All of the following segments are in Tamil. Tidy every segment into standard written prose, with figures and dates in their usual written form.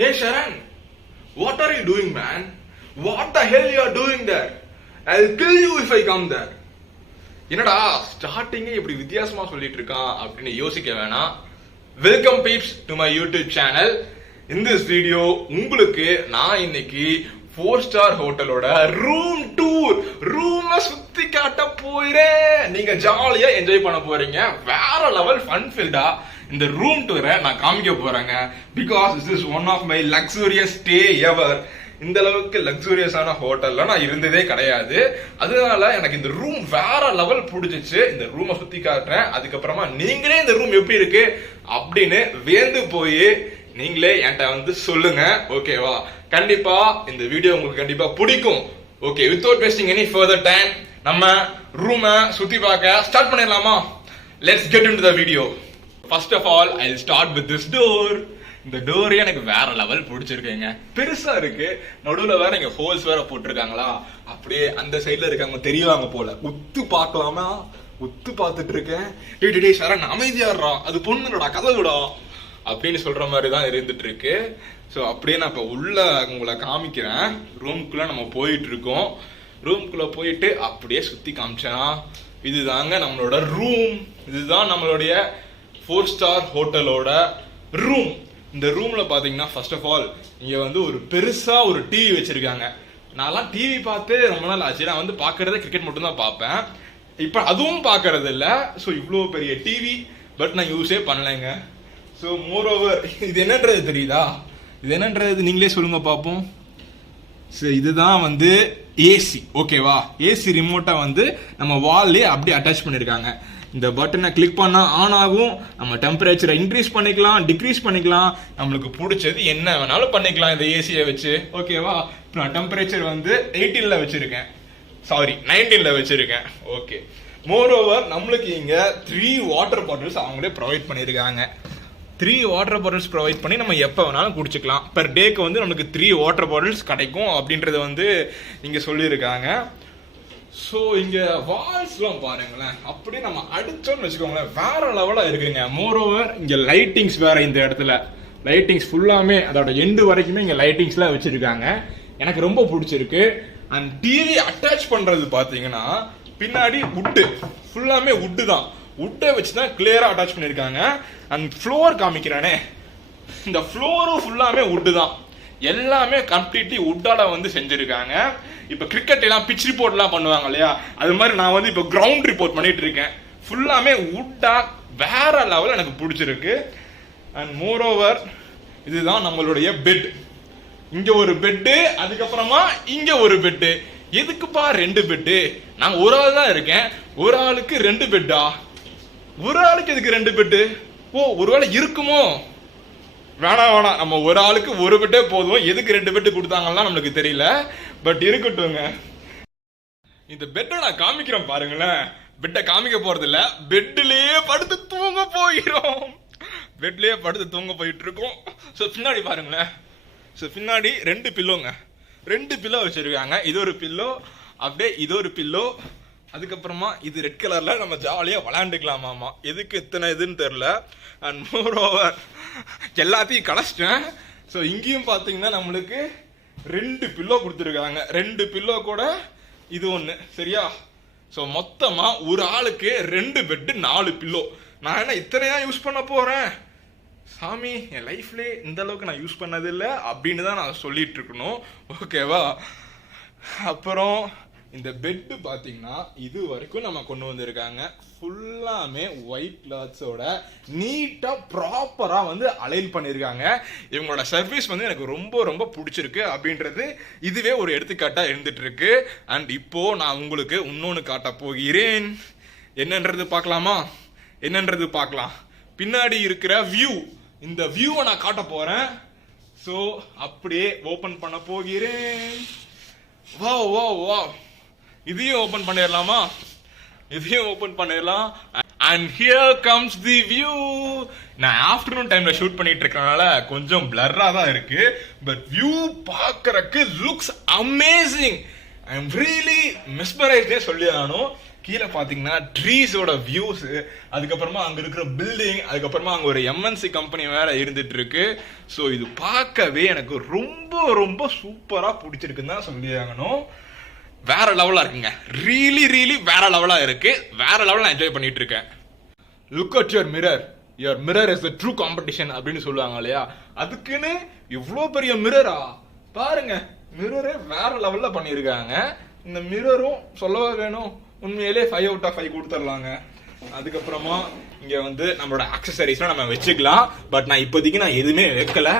Hey Sharan, what are you doing, man? What the hell you are doing there? I'll kill you if I come there. என்னடா ஸ்டார்டிங்கே இப்படி வித்தியாசமா சொல்லிட்டு இருக்கான் அப்படின்னு யோசிக்க வேணாம். Welcome peeps to my YouTube channel. In this video உங்களுக்கு நான் இன்னைக்கு 4-star ஹோட்டலோட ரூம் டூர் சுத்தி காட்ட போயிறேன். நீங்க ஜாலியா என்ஜாய் பண்ண போறீங்க. வேற லெவல் ஃபன் ஃபில்டா இந்த ரூம் டூரை நான் காமிக்க போறேங்க. Because this is one of my luxurious stay ever. இந்த அளவுக்கு லக்ஸூரியஸான ஹோட்டல்ல நான் இருந்ததே கிடையாது. அதனால எனக்கு இந்த ரூம் வேற லெவல் பிடிச்சிச்சு. இந்த ரூமை சுத்தி காட்டுறேன். அதுக்கப்புறமா நீங்களே இந்த ரூம் எப்படி இருக்கு அப்படின்னு வேந்து போய் நீங்களே என்கிட்ட வந்து சொல்லுங்க. ஓகேவா? கண்டிப்பா இந்த வீடியோ உங்களுக்கு கண்டிப்பா பிடிக்கும். Okay, without wasting any further time நம்ம ரூமை சுத்தி பார்க்க ஸ்டார்ட் பண்ணிடலாமா? Let's get into the video. First of all I will start with this door. இந்த டோரே எனக்கு வேற லெவல் பிடிச்சிருக்குங்க. பெருசா இருக்கு, நடுவுல வேற இங்க ஹோல்ஸ் வேற போட்டிருக்காங்களா. அப்படியே அந்த சைடுல இருக்காங்க தெரியுவாங்க போல. உத்து பார்க்கலாமா? உத்து பார்த்துட்டு இருக்கேன். டேய் சரண் அமைதியாடுறா, அது பொண்ணுடா கதவுடா அப்படின்னு சொல்ற மாதிரி தான் இருந்துட்டு இருக்கு. ஸோ அப்படியே நான் இப்போ உள்ள உங்களை காமிக்கிறேன். ரூம்குள்ள நம்ம போயிட்டு இருக்கோம். ரூம்குள்ள போயிட்டு அப்படியே சுத்தி காமிச்சேன்னா இதுதாங்க நம்மளோட ரூம். இதுதான் நம்மளுடைய 4-star ஹோட்டலோட ரூம். இந்த ரூம்ல பாத்தீங்கன்னா ஃபர்ஸ்ட் ஆஃப் ஆல் இங்க வந்து ஒரு பெருசா ஒரு டிவி வச்சிருக்காங்க. நான்லாம் டிவி பார்த்து ரொம்ப நாள் ஆச்சு. நான் வந்து பாக்குறதே கிரிக்கெட் மட்டும் தான் பார்ப்பேன். இப்ப அதுவும் பாக்குறது இல்ல. ஸோ இவ்வளோ பெரிய டிவி பட் நான் யூஸே பண்ணலைங்க. ஸோ மோர் ஓவர் இது என்னன்றது தெரியுதா? இது என்னன்றது நீங்களே சொல்லுங்க பார்ப்போம். ஸோ இதுதான் வந்து ஏசி. ஓகேவா? ஏசி ரிமோட்டை வந்து நம்ம வால்லே அப்படியே அட்டாச் பண்ணியிருக்காங்க. இந்த பட்டனை கிளிக் பண்ணா ஆன் ஆகும். நம்ம டெம்பரேச்சரை இன்க்ரீஸ் பண்ணிக்கலாம், டிக்ரீஸ் பண்ணிக்கலாம். நம்மளுக்கு பிடிச்சது என்ன வேணாலும் பண்ணிக்கலாம் இந்த ஏசியை வச்சு. ஓகேவா? நான் டெம்பரேச்சர் வந்து 18ல வச்சிருக்கேன். சாரி 19ல வச்சிருக்கேன். ஓகே. மோர் ஓவர் நம்மளுக்கு இங்க 3 வாட்டர் பாட்டில்ஸ் அவங்களே ப்ரொவைட் பண்ணியிருக்காங்க. 3 வாட்டர் பாட்டில்ஸ் ப்ரொவைட் பண்ணி நம்ம எப்போ வேணாலும் குடிச்சுக்கலாம். பெர் டேக்கு வந்து நமக்கு 3 வாட்டர் பாட்டில்ஸ் கிடைக்கும் அப்படின்றத வந்து இங்கே சொல்லியிருக்காங்க. ஸோ இங்கே வால்ஸ்லாம் பாருங்களேன், அப்படியே நம்ம அடிச்சோன்னு வச்சுக்கோங்களேன், வேற லெவலாக இருக்குங்க. மோர் ஓவர் இங்கே லைட்டிங்ஸ் வேற. இந்த இடத்துல லைட்டிங்ஸ் ஃபுல்லாமே அதோட எண்டு வரைக்குமே இங்கே லைட்டிங்ஸ்லாம் வச்சிருக்காங்க. எனக்கு ரொம்ப பிடிச்சிருக்கு. அண்ட் டிவி அட்டாச் பண்ணுறது பார்த்தீங்கன்னா பின்னாடி உட்டு, ஃபுல்லாமே உட்டு தான். உட்டை வச்சு தான் கிளியரா அட்டாச் பண்ணியிருக்காங்க. அண்ட் ஃப்ளோர் காமிக்கிறானே, இந்த ஃப்ளோரும் ஃபுல்லாமே உட்டு தான். எல்லாமே கம்ப்ளீட்லி உட்டால வந்து செஞ்சிருக்காங்க. இப்ப கிரிக்கெட் எல்லாம் பிச் ரிப்போர்ட் எல்லாம் பண்ணுவாங்க இல்லையா, அது மாதிரி நான் வந்து இப்ப கிரவுண்ட் ரிப்போர்ட் பண்ணிட்டு இருக்கேன். ஃபுல்லாமே உட்டா வேற லெவல் எனக்கு பிடிச்சிருக்கு. அண்ட் மோர் ஓவர் இதுதான் நம்மளுடைய பெட். இங்க ஒரு பெட்டு, அதுக்கப்புறமா இங்க ஒரு பெட்டு. எதுக்குப்பா 2 பெட்டு? நாங்க ஒரு ஆள் தான் இருக்கேன், ஒரு ஆளுக்கு 2 பெட்டா? ஒரு ஆளுக்கு எதுக்கு 2 பெட்டு? ஓ, ஒருவேளை இருக்குமோ? வேணாம், நம்ம ஒரு ஆளுக்கு ஒரு பெட்டே போதும். எதுக்கு 2 பெட்டு கொடுத்தாங்கன்னா நம்மளுக்கு தெரியல. பட் இருக்கட்டும்ங்க. இந்த பெட்டை நான் காமிக்கிறேன் பாருங்களேன். பெட்டை காமிக்க போறது இல்ல, பெட்லயே படுத்து தூங்க போகிறோம். பெட்லயே படுத்து தூங்க போயிட்டு இருக்கோம். ஸோ பின்னாடி பாருங்களேன். ஸோ பின்னாடி 2 பில்லோங்க. 2 பில்லோ வச்சிருக்காங்க. இது ஒரு பில்லோ, அப்படியே இது ஒரு பில்லோ. அதுக்கப்புறமா இது ரெட் கலர்ல நம்ம ஜாலியாக விளையாண்டுக்கலாமாமா. எதுக்கு இத்தனை இதுன்னு தெரியல. அண்ட் மோர் ஓவர் எல்லாத்தையும் கடைச்சிட்டேன். ஸோ இங்கேயும் பார்த்தீங்கன்னா நம்மளுக்கு 2 பில்லோ கொடுத்துருக்காங்க. 2 பில்லோ கூட இது ஒன்று. சரியா? ஸோ மொத்தமாக ஒரு ஆளுக்கு 2 பெட்டு 4 பில்லோ. நான் என்ன இத்தனையா யூஸ் பண்ண போகிறேன் சாமி? என் லைஃப்லேயே இந்த அளவுக்கு நான் யூஸ் பண்ணதில்லை அப்படின்னு தான் நான் சொல்லிட்டு இருக்கணும். ஓகேவா? அப்புறம் இந்த பெட்டு பார்த்தீங்கன்னா இது வரைக்கும் நம்ம கொண்டு வந்திருக்காங்க. ஃபுல்லாமே ஒயிட் கிளாத்ஸோட நீட்டாக ப்ராப்பராக வந்து அலைன் பண்ணியிருக்காங்க. இவங்களோட சர்வீஸ் வந்து எனக்கு ரொம்ப ரொம்ப பிடிச்சிருக்கு அப்படின்றது இதுவே ஒரு எடுத்துக்காட்டாக இருந்துட்டு இருக்கு. அண்ட் இப்போ நான் உங்களுக்கு இன்னொன்று காட்ட போகிறேன். என்னன்றது பார்க்கலாமா? என்னன்றது பார்க்கலாம். பின்னாடி இருக்கிற வியூ, இந்த வியூவை நான் காட்ட போறேன். ஸோ அப்படியே ஓப்பன் பண்ண போகிறேன். வா வா வா, இதையும் ஓபன் பண்ணிடலாமா? இதையும் ஓபன் பண்ணிடலாம். And here comes the view. நான் ஆஃப்டர்நூன் டைம்ல ஷூட் பண்ணிட்டு இருக்கறனால கொஞ்சம் பிளர்ரா தான் இருக்கு. பட் வியூ பார்க்கறதுக்கு looks amazing. I am really மெஸ்மரைஸ்டே சொல்லி ஆகணும். கீழே பாத்தீங்கன்னா ட்ரீஸோட வியூஸ், அதுக்கப்புறமா அங்க இருக்கிற பில்டிங், அதுக்கப்புறமா அங்க ஒரு எம்என்சி கம்பெனி வேற இருந்துட்டு இருக்கு. ஸோ இது பார்க்கவே எனக்கு ரொம்ப ரொம்ப சூப்பரா பிடிச்சிருக்குன்னு தான் சொல்லி ஆகணும். வேற லெவலா இருக்குங்க, ரியலி வேற லெவலா இருக்கு. வேற லெவலா என்ஜாய் பண்ணிட்டு இருக்கேன். Look at your mirror, your mirror is the true competition அப்படின்னு சொல்லுவாங்க இல்லையா, அதுக்குன்னு இவ்வளோ பெரிய மிரரா பாருங்க. மிரரே வேற லெவல்ல பண்ணியிருக்காங்க. இந்த மிரரும் சொல்லவா வேணும், உண்மையிலே 5 out of 5 கொடுத்துடலாங்க. அதுக்கப்புறமா இங்க வந்து நம்மளோட ஆக்சசரிஸ்லாம் நம்ம வச்சுக்கலாம். பட் நான் இப்போதைக்கு நான் எதுவுமே வைக்கல.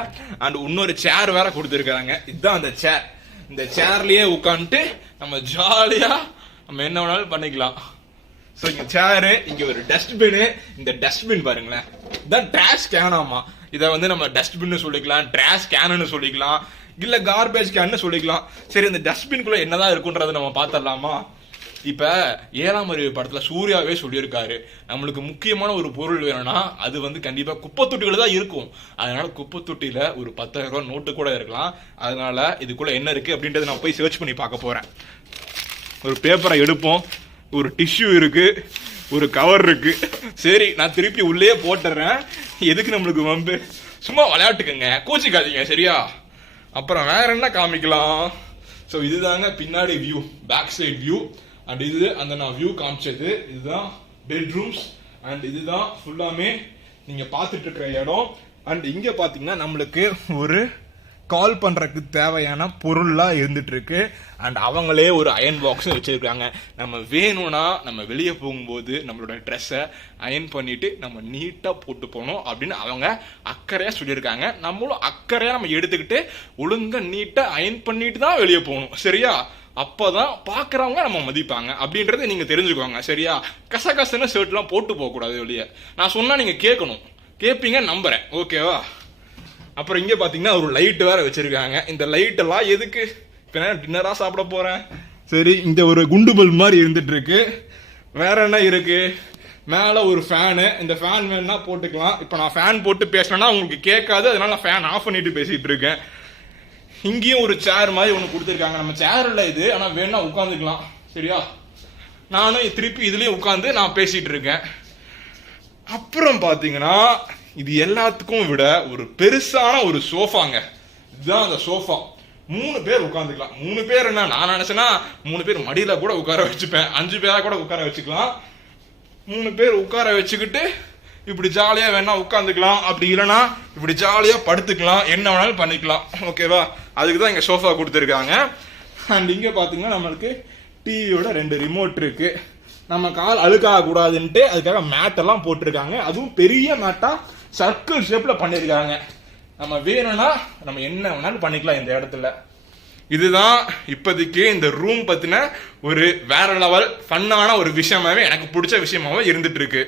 அண்ட் இன்னொரு சேர் வேற கொடுத்துருக்காங்க. இதுதான் அந்த சேர். இந்த சேர்லயே உட்காந்துட்டு நம்ம ஜாலியா நம்ம என்ன வேணாலும் பண்ணிக்கலாம். ஸோ இங்க சேரு, இங்க ஒரு டஸ்ட்பின். இந்த டஸ்ட்பின் பாருங்களேன், இதான் ட்ராஷ் கேனாமா. இதை வந்து நம்ம டஸ்ட்பின்னு சொல்லிக்கலாம், ட்ராஷ் கேனு சொல்லிக்கலாம், இல்ல கார்பேஜ் கேன்னு சொல்லிக்கலாம். சரி, இந்த டஸ்ட்பின்குள்ள என்னதான் இருக்குன்றதை நம்ம பாத்திரலாமா? இப்ப 7ஆம் அறிவு படத்துல சூர்யாவே சொல்லியிருக்காரு, நம்மளுக்கு முக்கியமான ஒரு பொருள் வேணும்னா அது வந்து கண்டிப்பா குப்பை தொட்டிகள் தான் இருக்கும். அதனால குப்பை தொட்டியில ஒரு 10,000 ரூபாய் நோட்டு கூட இருக்கலாம். அதனால இதுக்குள்ள என்ன இருக்கு அப்படின்றத நான் போய் சர்ச் பண்ணி பார்க்க போறேன். ஒரு பேப்பரை எடுப்போம், ஒரு டிஷ்யூ இருக்கு, ஒரு கவர் இருக்கு. சரி, நான் திருப்பி உள்ளே போட்டுறேன். எதுக்கு நம்மளுக்கு வம்பு, சும்மா விளையாட்டுக்குங்க, கோச்சிக்காதீங்க சரியா? அப்புறம் வேற என்ன காமிக்கலாம்? ஸோ இதுதாங்க பின்னாடி view, back side view. And இது அந்த நான் வியூ காமிச்சது, இதுதான் பெட்ரூம்ஸ். அண்ட் இதுதான் ஃபுல்லாமே நீங்க பார்த்துட்டு இருக்கிற இடம். அண்ட் இங்க பாத்தீங்கன்னா நம்மளுக்கு ஒரு கால் பண்றதுக்கு தேவையான பொருள்லாம் இருந்துட்டு இருக்கு. அண்ட் அவங்களே ஒரு அயன் பாக்ஸ் வச்சிருக்காங்க. நம்ம வேணும்னா நம்ம வெளியே போகும்போது நம்மளோட ட்ரெஸ்ஸை அயன் பண்ணிட்டு நம்ம நீட்டா போட்டு போகணும் அப்படின்னு அவங்க அக்கறையா சொல்லியிருக்காங்க. நம்மளும் அக்கறையா நம்ம எடுத்துக்கிட்டு ஒழுங்கா நீட்டா அயன் பண்ணிட்டு தான் வெளியே போகணும் சரியா? அப்பதான் பாக்குறவங்க நம்ம மதிப்பாங்க அப்படின்றத நீங்க தெரிஞ்சுக்கோங்க சரியா? கசகசன்னு ஷர்ட்லாம் போட்டு போக கூடாது வெளியே. நான் சொன்னா நீங்க கேட்கணும், கேட்பீங்க நம்புறேன், ஓகேவா? அப்புறம் இங்க பாத்தீங்கன்னா ஒரு லைட் வேற வச்சிருக்காங்க. இந்த லைட் எல்லாம் எதுக்கு? இப்ப டின்னரா சாப்பிட போறேன். சரி, இந்த ஒரு குண்டு பல்ப் மாதிரி இருந்துட்டு இருக்கு. வேற என்ன இருக்கு? மேல ஒரு ஃபேனு. இந்த ஃபேன் வேணா போட்டுக்கலாம். இப்ப நான் ஃபேன் போட்டு பேசினேன்னா உங்களுக்கு கேட்காது, அதனால நான் ஃபேன் ஆஃப் பண்ணிட்டு பேசிட்டு இருக்கேன். இங்கேயும் ஒரு சேர் மாதிரி ஒன்று கொடுத்துருக்காங்க. நம்ம சேர் இல்லை இது, ஆனா வேணா உட்காந்துக்கலாம் சரியா? நானும் திருப்பி இதுலயும் உட்காந்து நான் பேசிட்டு இருக்கேன். அப்புறம் பாத்தீங்கன்னா இது எல்லாத்துக்கும் விட ஒரு பெருசான ஒரு சோஃபாங்க. இதுதான் அந்த சோஃபா. 3 பேர் உட்காந்துக்கலாம். 3 பேர் என்ன, நான் நினைச்சேன்னா 3 பேர் மடியில கூட உட்கார வச்சுப்பேன், 5 பேரா கூட உட்கார வச்சுக்கலாம். 3 பேர் உட்கார வச்சுக்கிட்டு இப்படி ஜாலியா வேணா உட்காந்துக்கலாம். அப்படி இல்லைன்னா இப்படி ஜாலியா படுத்துக்கலாம், என்ன வேணாலும் பண்ணிக்கலாம், ஓகேவா? அதுக்குதான் இங்க சோஃபா கொடுத்துருக்காங்க. அண்ட் இங்க பாத்தீங்கன்னா நம்மளுக்கு டிவியோட 2 ரிமோட் இருக்கு. நம்ம கால் அழுக்காக கூடாதுன்ட்டு அதுக்காக மேட் எல்லாம் போட்டிருக்காங்க. அதுவும் பெரிய மேட்டா சர்க்கிள் ஷேப்ல பண்ணிருக்காங்க. நம்ம வேணும்னா நம்ம என்ன வேணாலும் பண்ணிக்கலாம் இந்த இடத்துல. இதுதான் இப்போதைக்கு இந்த ரூம் பத்தின ஒரு வேற லெவல் ஃபன்னான ஒரு விஷயமாவே, எனக்கு பிடிச்ச விஷயமாவே இருந்துட்டு இருக்கு.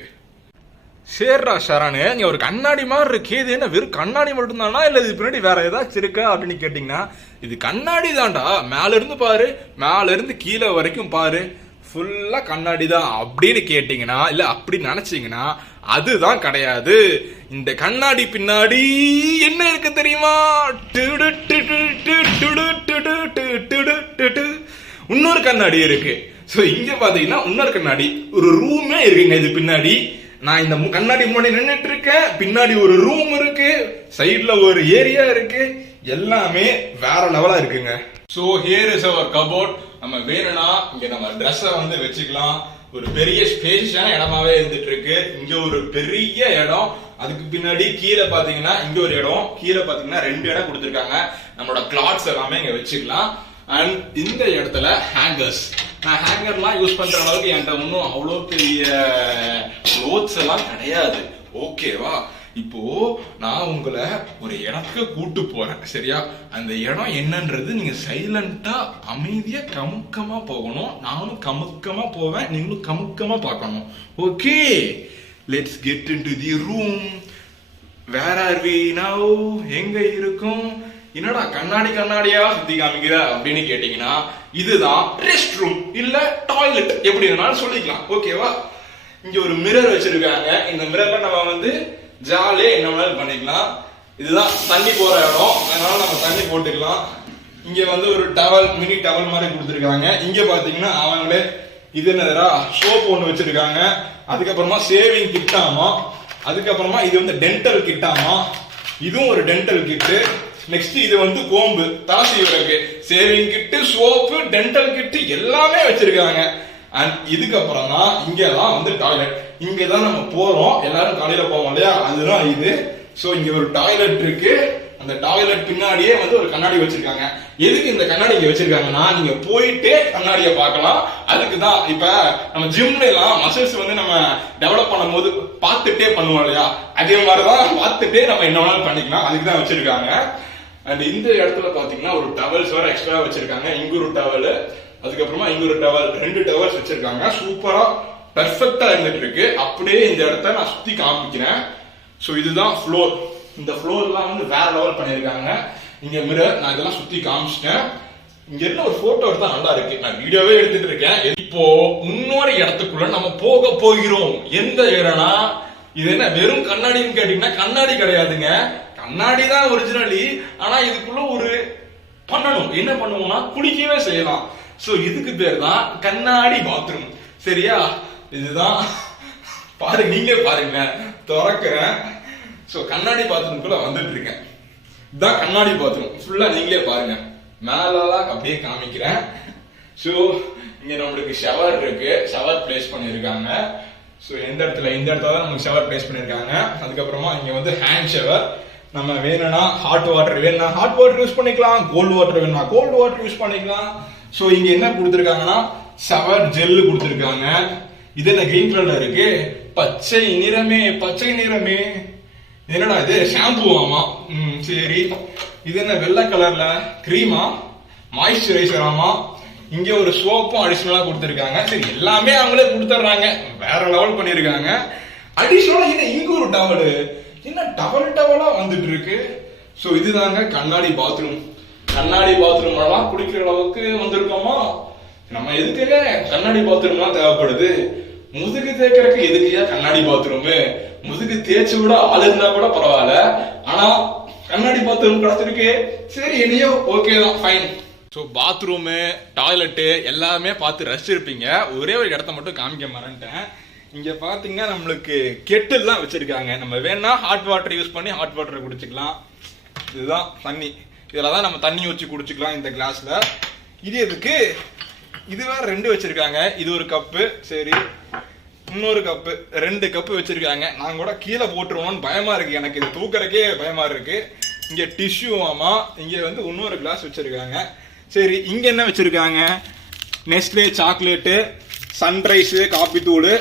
சேர்ரா ஷரானு, நீ ஒரு கண்ணாடி மாதிரி இருக்கு. இது என்ன வெறும் கண்ணாடி மட்டும் தானா, இல்ல இது பின்னாடி வேற ஏதாச்சும் இருக்கா அப்படின்னு கேட்டீங்கன்னா இது கண்ணாடி தான்டா. மேல இருந்து பாரு, மேல இருந்து கீழே வரைக்கும் பாரு, ஃபுல்லா கண்ணாடி தான் அப்படின்னு கேட்டீங்கன்னா, இல்ல அப்படி நினைச்சீங்கன்னா அதுதான் கிடையாது. இந்த கண்ணாடி பின்னாடி என்ன இருக்கு தெரியுமா? இன்னொரு கண்ணாடி இருக்கு. சோ இங்க பாத்தீங்கன்னா இன்னொரு கண்ணாடி, ஒரு ரூமே இருக்குங்க இது பின்னாடி. நான் இந்த கண்ணாடி முன்னாடி நின்றுட்டு இருக்கேன், பின்னாடி ஒரு ரூம் இருக்கு, சைடுல ஒரு ஏரியா இருக்கு, எல்லாமே வேற லெவலா இருக்குங்க. So here is our cupboard. நம்ம வேணும்னா இங்க நம்ம ட்ரெஸ்ஸை வந்து வச்சுக்கலாம். ஒரு பெரிய ஸ்பேஷியஸான இடமாவே இருந்துட்டு இருக்கு. இங்க ஒரு பெரிய இடம், அதுக்கு பின்னாடி கீழே பாத்தீங்கன்னா இங்க ஒரு இடம், கீழே பாத்தீங்கன்னா 2 இடம் கொடுத்துருக்காங்க. நம்மளோட கிளாத்ஸ் எல்லாமே இங்க வச்சுக்கலாம். அண்ட் இந்த இடத்துல ஹேங்கர்ஸ், நான் ஹேங்கர்லாம் யூஸ் பண்ற அளவுக்கு என்கிட்ட ஒன்றும் அவ்வளோ பெரிய க்ளோத்ஸ் எல்லாம் கிடையாது, ஓகேவா? இப்போ நான் உங்களை ஒரு இடத்துக்கு கூட்டு போறேன் சரியா? அந்த இடம் என்னன்றது நீங்க சைலண்டா அமைதியா கமுக்கமா போகணும். நானும் கமுக்கமா போவேன், நீங்களும் கமுக்கமா பார்க்கணும், okay? Let's get into the room. Where are we now? எங்க இருக்கும்? என்னடா கண்ணாடி கண்ணாடியா சுத்தி காமிக்கிற அப்படின்னு கேட்டீங்கன்னா இதுதான் ரெஸ்ட் ரூம் இல்ல டாய்லெட், எப்படி வேணாலும் சொல்லிக்கலாம், ஓகேவா? இங்க ஒரு மிரர் வச்சிருக்காங்க. இந்த மிரர்ல நம்ம வந்து ஜாலியா என்ன வேணாலும் பண்ணிக்கலாம். இதுதான் தண்ணி போற இடம், அதனால நம்ம தண்ணி போட்டுக்கலாம். இங்க வந்து ஒரு டவல், மினி டவல் மாதிரி கொடுத்துருக்காங்க. இங்க பாத்தீங்கன்னா அவங்களே இது என்னதுடா சோப் ஒன்று வச்சிருக்காங்க. அதுக்கப்புறமா சேவிங் கிட்டாமா. அதுக்கப்புறமா இது வந்து டென்டல் கிட்டாமா. இதுவும் ஒரு டென்டல் கிட்டு. நெக்ஸ்ட் இது வந்து கோம்பு தலை சீவருக்கு. சேவிங் கிட்டு, சோப்பு, டென்டல் கிட்டு எல்லாமே வச்சிருக்காங்க. அண்ட் இதுக்கப்புறம் தான் இங்கெல்லாம் வந்து டாய்லெட். இங்கதான் நம்ம போறோம், எல்லாரும் காலையில போவோம் இல்லையா, அதுதான் இது. சோ இங்க ஒரு டாய்லெட் இருக்கு. அந்த டாய்லெட் பின்னாடியே வந்து ஒரு கண்ணாடி வச்சிருக்காங்க. எதுக்கு இந்த கண்ணாடி இங்க வச்சிருக்காங்கன்னா, நீங்க போயிட்டு கண்ணாடிய பார்க்கலாம். அதுக்கு தான் இப்ப நம்ம ஜிம்ல எல்லாம் மசில்ஸ் வந்து நம்ம டெவலப் பண்ணும்போது பார்த்துட்டே பண்ணுவோம் இல்லையா, அதே மாதிரிதான் பார்த்துட்டே நம்ம என்ன வேணாலும் பண்ணிக்கலாம். அதுக்கு தான் வச்சிருக்காங்க. அண்ட் இந்த இடத்துல பாத்தீங்கன்னா ஒரு டவல்ஸ் வேற எக்ஸ்ட்ரா வச்சிருக்காங்க. இங்க ஒரு டவல், அதுக்கப்புறமா இங்க ஒரு டவல், 2 டவல்ஸ் வச்சிருக்காங்க. சூப்பரா பெர்ஃபெக்டா இருந்துட்டு இருக்கு. அப்படியே இந்த இடத்த நான் சுத்தி காமிக்கிறேன். சோ இதுதான் ஃப்ளோர். இந்த ஃப்ளோர்லாம் வந்து வேற லெவல் பண்ணிருக்காங்க. இங்க மிரர், நான் இதெல்லாம் சுத்தி காமிச்சிட்டேன். இங்க இருக்க ஒரு போட்டோ எடுத்தா நல்லா இருக்கு. நான் வீடியோவே எடுத்துட்டு இருக்கேன். இப்போ இன்னொரு இடத்துக்குள்ள நம்ம போக போகிறோம். எந்த இடம்னா, இது என்ன வெறும் கண்ணாடின்னு கேட்டீங்கன்னா கண்ணாடி கிடையாதுங்க. கண்ணாடி தான் ஒரிஜினலி. ஆனா இதுக்குள்ள ஒரு பண்ணணும். என்ன பண்ணுவோம்னா குளிக்கவே செய்யலாம். சோ இதுக்கு பேர் தான் கண்ணாடி பாத்ரூம். சரியா? இதுதான் பாருங்க, நீங்க பாருங்க, திறக்கிறேன். சோ கண்ணாடி பாத்ரூம்குள்ள வந்துட்டு இருக்கேன். இதுதான் கண்ணாடி பாத்ரூம். ஃபுல்லா நீங்களே பாருங்க. மேலலாம் அப்படியே காமிக்கிறேன். சோ இங்க நம்மளுக்கு ஷவர் இருக்கு. ஷவர் பிளேஸ் பண்ணிருக்காங்க. சோ இந்த இடத்துல தான் நமக்கு ஷவர் பிளேஸ் பண்ணிருக்காங்க. அதுக்கப்புறமா இங்க வந்து ஹேண்ட் ஷவர். நம்ம வேணும்னா ஹாட் வாட்டர் வேணும்னா ஹாட் வாட்டர் யூஸ் பண்ணிக்கலாம். கோல்டு வாட்டர் வேணும்னா கோல்டு வாட்டர் யூஸ் பண்ணிக்கலாம். சோ இங்க என்ன கொடுத்திருக்காங்கன்னா ஷவர் ஜெல் கொடுத்திருக்காங்க. இது என்ன கிரீன் கலர்ல இருக்கு, பச்சை நிறமே, பச்சை நிறமே. என்னடா இது, ஷாம்பு ஆமா. சரி, இது என்ன வெள்ளை கலர்ல கிரீமா, மாய்ஸ்சரைசர் ஆமா. இங்க ஒரு சோப்பும் அடிஷனலா கொடுத்திருக்காங்க. சரி, எல்லாமே அவங்களே கொடுத்துறாங்க. வேற லெவல் பண்ணிருக்காங்க. அடிஷனலா இங்க ஒரு டவல், என்ன டவலா வந்துட்டு இருக்கு. சோ இதுதாங்க கண்ணாடி பாத்ரூம். கண்ணாடி பாத்ரூம் எல்லாம் குடிக்கிற அளவுக்கு வந்திருக்கோமா. நம்ம எதுக்குங்க கண்ணாடி பாத்ரூம்லாம் தேவைப்படுது? முதுகு தேய்க்கிறதுக்கு எதுக்குயா கண்ணாடி பாத்ரூம்? முதுகு தேய்ச்சி விட ஆள் இருந்தா கூட பரவாயில்ல, ஆனா கண்ணாடி பாத்ரூம் கிடைச்சிருக்கு. சரி, என்னையோ ஓகே தான், ஃபைன். ஸோ பாத்ரூமு, டாய்லெட்டு எல்லாமே பார்த்து ரசிச்சிருப்பீங்க. ஒரே ஒரு இடத்த மட்டும் காமிக்க மறந்துட்டேன். இங்க பாத்தீங்கன்னா நம்மளுக்கு கெட்டில்லாம் வச்சிருக்காங்க. நம்ம வேணா ஹாட் வாட்டர் யூஸ் பண்ணி ஹாட் வாட்டர் குடிச்சுக்கலாம். இதுதான் தண்ணி. இதுல தான் நம்ம தண்ணி வச்சு குடிச்சுக்கலாம் இந்த கிளாஸ்ல. இது எதுக்கு? இது வேற 2 வச்சிருக்காங்க. இது ஒரு கப்பு. சரி, இன்னொரு கப்பு, 2 கப்பு வச்சிருக்காங்க. நான் கூட கீழே போட்டுருவோம்னு பயமா இருக்கு. எனக்கு இது தூக்கறக்கே பயமா இருக்கு. இங்க டிஷ்யூ ஆமா. இங்க வந்து இன்னொரு கிளாஸ் வச்சிருக்காங்க. சரி, இங்க என்ன வச்சிருக்காங்க? நெஸ்லே சாக்லேட்டு, சன்ரைஸ் காபி தூள்.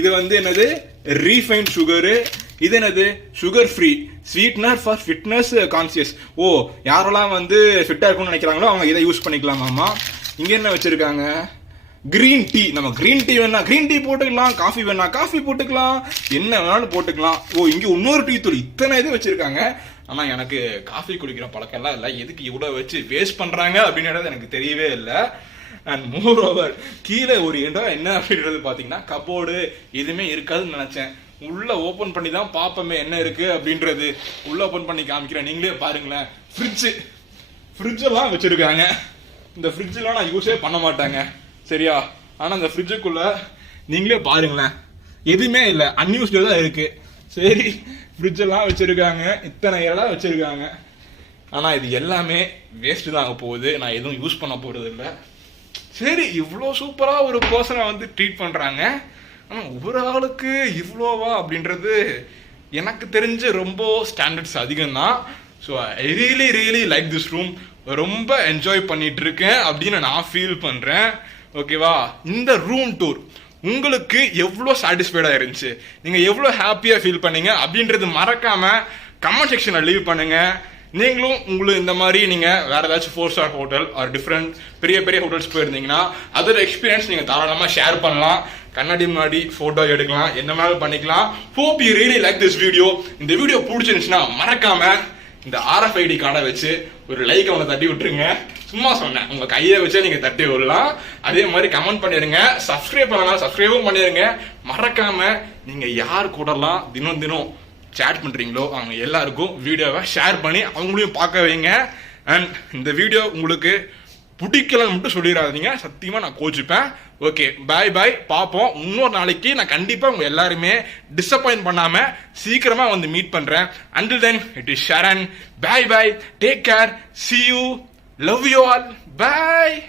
இது வந்து என்னது, ரீஃபைண்ட் சுகரு. இது என்னது, sugar free sweetener for fitness conscious. ஓ, யாரெல்லாம் வந்து ஃபிட்டா இருக்கும்னு நினைக்கிறாங்களோ அவங்க இதை யூஸ் பண்ணிக்கலாமாமா. இங்க என்ன வச்சிருக்காங்க? Green tea. நம்ம கிரீன் டீ வேணா கிரீன் டீ போட்டுக்கலாம், காஃபி வேணா காஃபி போட்டுக்கலாம், என்ன வேணாலும் போட்டுக்கலாம். ஓ, இங்க இன்னொரு டீ தூள். இத்தனை இது வச்சிருக்காங்க. ஆனா எனக்கு காஃபி குடிக்கிற பழக்கம் எல்லாம் இல்லை. எதுக்கு இவ்வளவு வச்சு வேஸ்ட் பண்றாங்க அப்படின்றது எனக்கு தெரியவே இல்லை. அண்ட் மோர் ஓவர் கீழே ஒரு இடம் என்ன அப்படின்றது பாத்தீங்கன்னா கபோர்டு எதுவுமே இருக்காதுன்னு நினைச்சேன். உள்ள ஓபன் பண்ணி தான் பாப்பமே என்ன இருக்கு அப்படின்றது. உள்ள ஓபன் பண்ணி காமிக்கிறேன், நீங்களே பாருங்களேன். ஃப்ரிட்ஜ் எல்லாம் வச்சிருக்காங்க. இந்த ஃப்ரிட்ஜ் எல்லாம் நான் யூஸே பண்ண மாட்டாங்க, சரியா? ஆனா இந்த ஃப்ரிட்ஜுக்குள்ள நீங்களே பாருங்களேன், எதுவுமே இல்லை, அன்யூஸ்டு தான் இருக்கு. சரி, ஃப்ரிட்ஜ் எல்லாம் வச்சிருக்காங்க, இத்தனை இடம் வச்சிருக்காங்க. ஆனா இது எல்லாமே வேஸ்ட் தான் ஆக போகுது. நான் எதுவும் யூஸ் பண்ண போறது இல்லை. சரி, இவ்வளோ சூப்பரா ஒரு பர்சனை வந்து ட்ரீட் பண்றாங்க. ஆனா ஒரு ஆளுக்கு இவ்வளோவா அப்படின்றது எனக்கு தெரிஞ்ச ரொம்ப ஸ்டாண்டர்ட்ஸ் அதிகம் தான். So I really like this room. ரொம்ப என்ஜாய் பண்ணிட்டு இருக்கேன் அப்படின்னு நான் ஃபீல் பண்றேன். ஓகேவா? இந்த ரூம் டூர் உங்களுக்கு எவ்வளோ சாட்டிஸ்ஃபைடா இருந்துச்சு, நீங்க எவ்வளோ ஹாப்பியா ஃபீல் பண்ணீங்க அப்படின்றது மறக்காம கமெண்ட் செக்ஷன்ல லீவ் பண்ணுங்க. நீங்களும் உங்களுக்கு இந்த மாதிரி நீங்க வேற ஏதாச்சும் 4 ஸ்டார் ஹோட்டல் ஆர் டிஃப்ரெண்ட் பெரிய பெரிய ஹோட்டல்ஸ் போயிருந்தீங்கன்னா அதோட எக்ஸ்பீரியன்ஸ் நீங்க தாராளமா ஷேர் பண்ணலாம். கண்ணாடி முன்னாடி போட்டோ எடுக்கலாம், என்ன வேணாலும் பண்ணிக்கலாம். Hope you really like this video. இந்த வீடியோ பிடிச்சிருந்துச்சுன்னா மறக்காம இந்த RFID கார்டை வச்சு ஒரு லைக் அவனை தட்டி விட்டுருங்க. சும்மா சொன்னேன், உங்க கையை வச்சே நீங்க தட்டி விடலாம். அதே மாதிரி கமெண்ட் பண்ணிருங்க, சப்ஸ்கிரைப் பண்ணலாம், சப்ஸ்கிரைபும் பண்ணிருங்க. மறக்காம நீங்க யார் கூடலாம் தினம் சேட் பண்றீங்களோ அவங்க எல்லாருக்கும் வீடியோவை ஷேர் பண்ணி அவங்களையும் பார்க்க வைங்க. அண்ட் இந்த வீடியோ உங்களுக்கு பிடிக்கலன்னு மட்டும் சொல்லிடாதீங்க, சத்தியமா நான் கோச்சிப்பேன். ஓகே, பை பை, பார்ப்போம். இன்னொரு நாளைக்கு நான் கண்டிப்பா உங்க எல்லாருமே டிசப்பாயிண்ட் பண்ணாம சீக்கிரமா வந்து மீட் பண்றேன். Until then it is Sharan. Bye bye, take care, see you, love you all, bye.